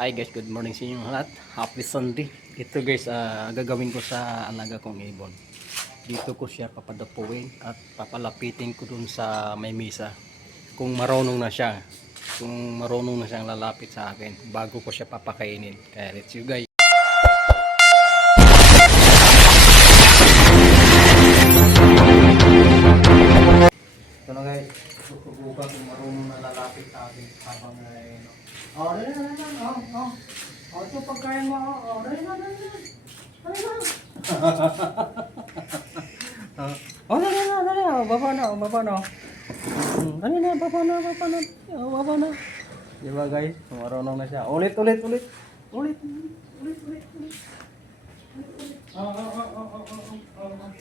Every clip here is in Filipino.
Hi guys, good morning sa inyo lahat. Happy Sunday. Ito guys, gagawin ko sa alaga kong ibon. Dito ko siya papadapuin at papalapitin ko dun sa may misa. Kung marunong na siya. Kung marunong na siyang lalapit sa akin bago ko siya papakainin. Kaya let's go guys. Ito na guys. Susubukan kung marunong na lalapit sa akin habang oh, dali na, dali na. Oh. Oh, ito pagkain mo. Oh, dali na, dali na. Dali na. Oh, dali na, dali na. Baba na, baba na. Dali na, baba na, baba na. Oh, baba na. Diba guys? Marunong na siya. Ulit, ulit, ulit. Ulit, ulit, ulit, ulit. Oh, oh, oh, oh, oh, oh, oh, oh.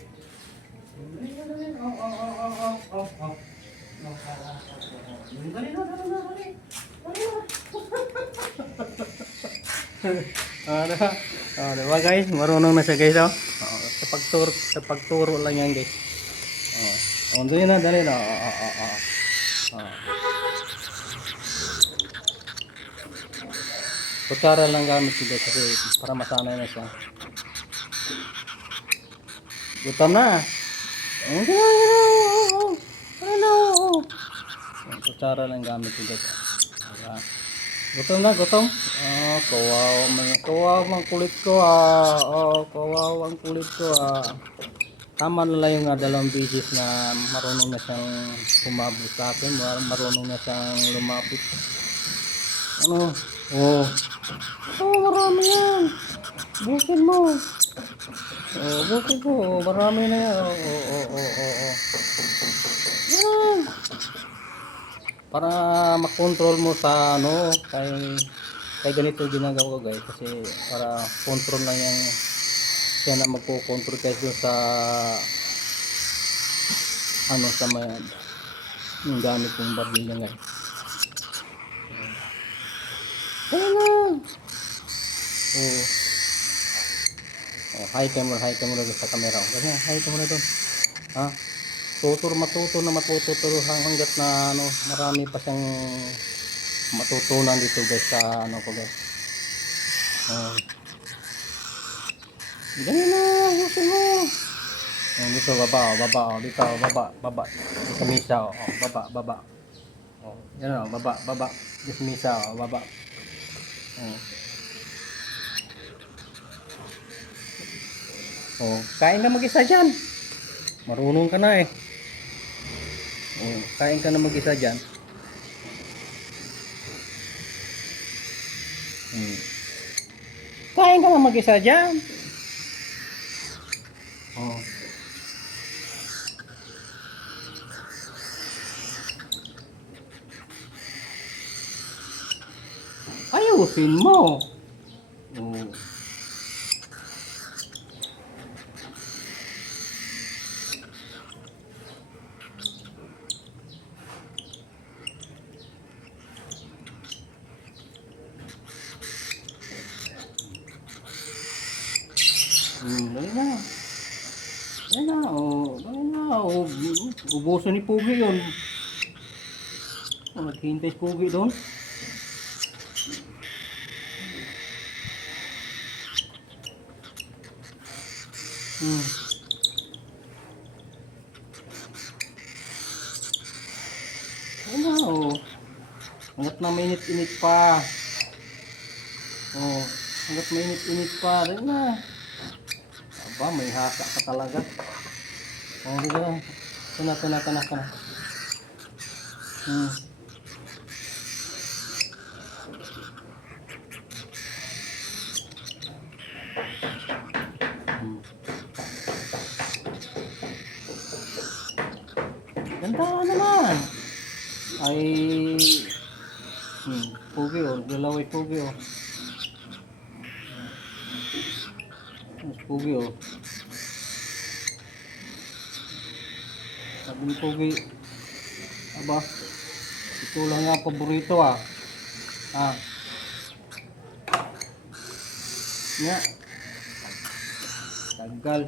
Dali na, dali na. Oh, oh, oh, oh, oh, oh, oh. Dali na, dali na, dali. Dali na. Diba guys? Marunong na siya guys, oh. Sa pagturo lang yan guys. Dali na, dali na. Kutsara lang gamit ko guys kasi para masanay na siya. Gutom na. Kutsara lang gamit ko guys. Gutom na, gutom. Kawawa ang kulit ko kawawa ang kulit ko Tama na lang yung dalawang beses na marunong na siyang humabot sa akin, marunong na siyang lumapit. Ano? Marami yan. Bukin mo. Bukin mo. Marami na yan. Yan. Para makontrol mo sa kay ganito ginagawa ko guys kasi para control lang yan siya na magko-control kasi sa sa may yung gamit kong baril niya guys. Hi camera sa camera. Ganyan, hi camera doon. Matuto hanggat na marami pa siyang matutunan dito guys sa ko guys. Ganyan na, ayusin mo. Dito baba, dito baba. Sa misa baba. Yan baba. Dito misa baba. Kain ka mag-isa dyan. Marunong ka na eh. Kain ka na mag-isa dyan. Kain ka na mag-isa dyan. Ayusin mo. Dali na. Ubusan ni Pugi yun. Naghihintay si Pugi doon. Hanggat na mainit-init pa. Hanggat mainit-init pa. Dali na. Aba, may haka ka talaga. Dito na. Kana. Ganda naman. Ay, Pugi dalaway Pugi Pugi Sabi ni Pugi, aba, ito lang ang paborito Nga. Tagal.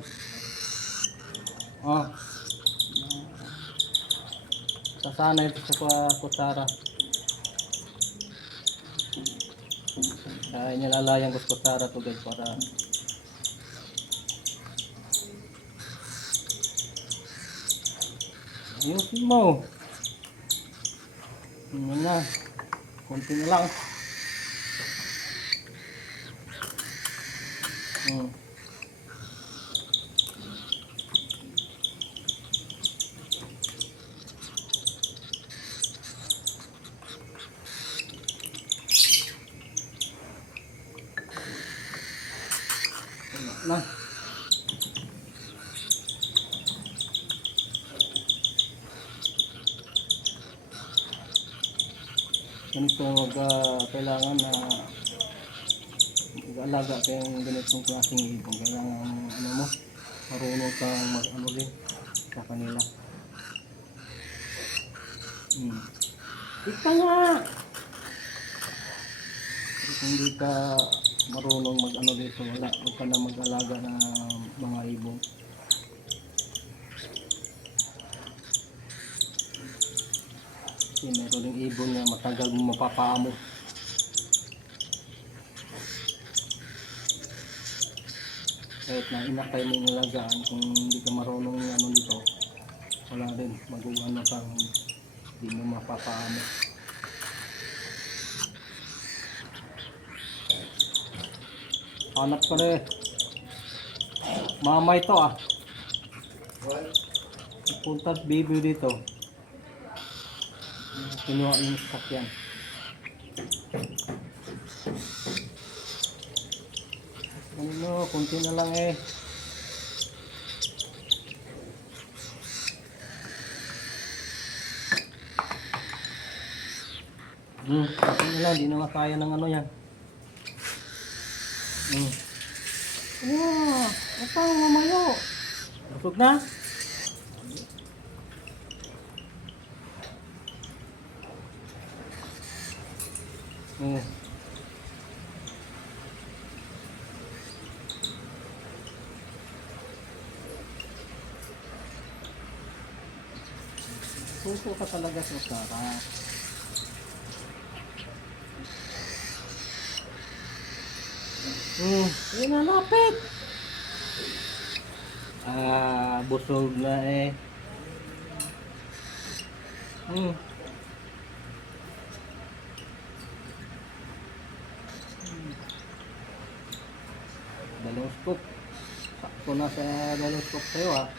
Sasanay ito sa kutsara. Kaya nilalayang gusto Sara to guys para ayusin mo. Yun na. Kunti na lang. Hmm. Na. Ganito kailangan na mag-alaga kayong ganitong klaseng ibon. Kailangan ano mo, marunong kang mag-ano din sa kanila. Ika nga! Kung hindi ka marunong mag-ano dito, huwag ka na mag-alaga ng mga ibon. Kasi meron yung ibon na matagal mo mapapaamo. Kahit na inakay mo yung alagaan, kung hindi ka marunong yung ano dito, wala rin, mag-ano kang hindi mo mapapaamo. Hanap ka rin. Mama ito ah. Punta baby dito. Kinuha yung sakyan. Ano, kunti na lang eh. Kunti na lang, di na makaya ng ano yan. Ito, mamayo. Busog na? Suso ka talaga sa Sara. Ayun na, lapit. Busog na eh. Dalawang scoop. Sakto na sa dalawang scoop sa'yo ah.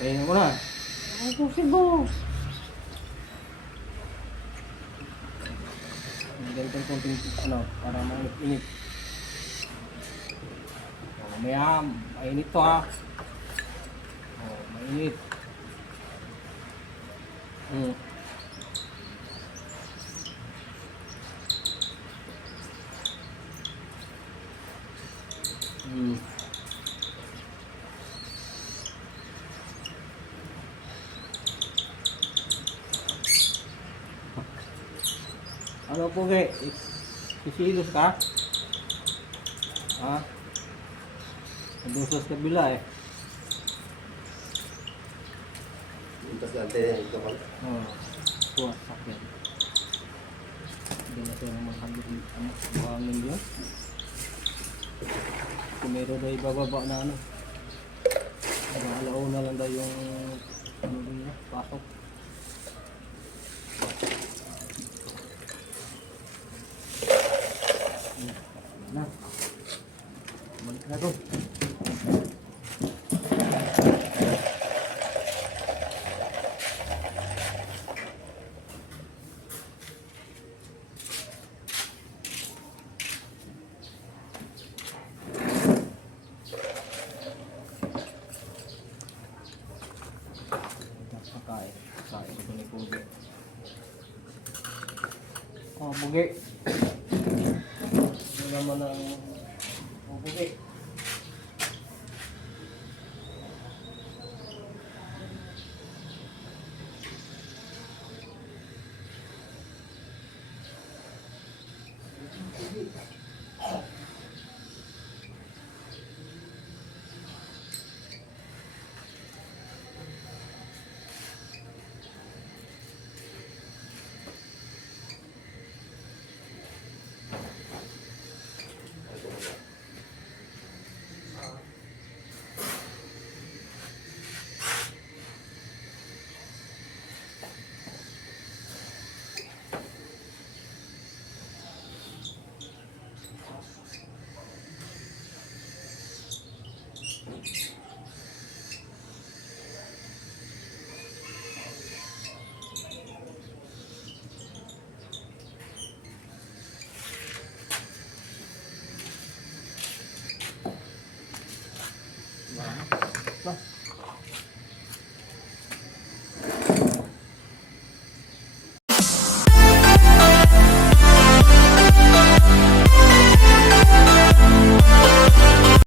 Pahinga mo na. Ang susi mo. Ganitong konting ano, para mainit-init. Mamaya, mainit to ha. Mainit. Ano po ge? Sisilos ka? Ha? Nandun sa kabila eh. Lintas na antena ito pa. Kuha sakyan. Hindi na tayo maghandog buhangin yun. Kung meron na ibababa na ano. Alaw na lang daw yung ano din niya, pasok. Na. Balik na to. Kain ko ni Pugi. Pugi. Ito naman ang Pugi. Nah,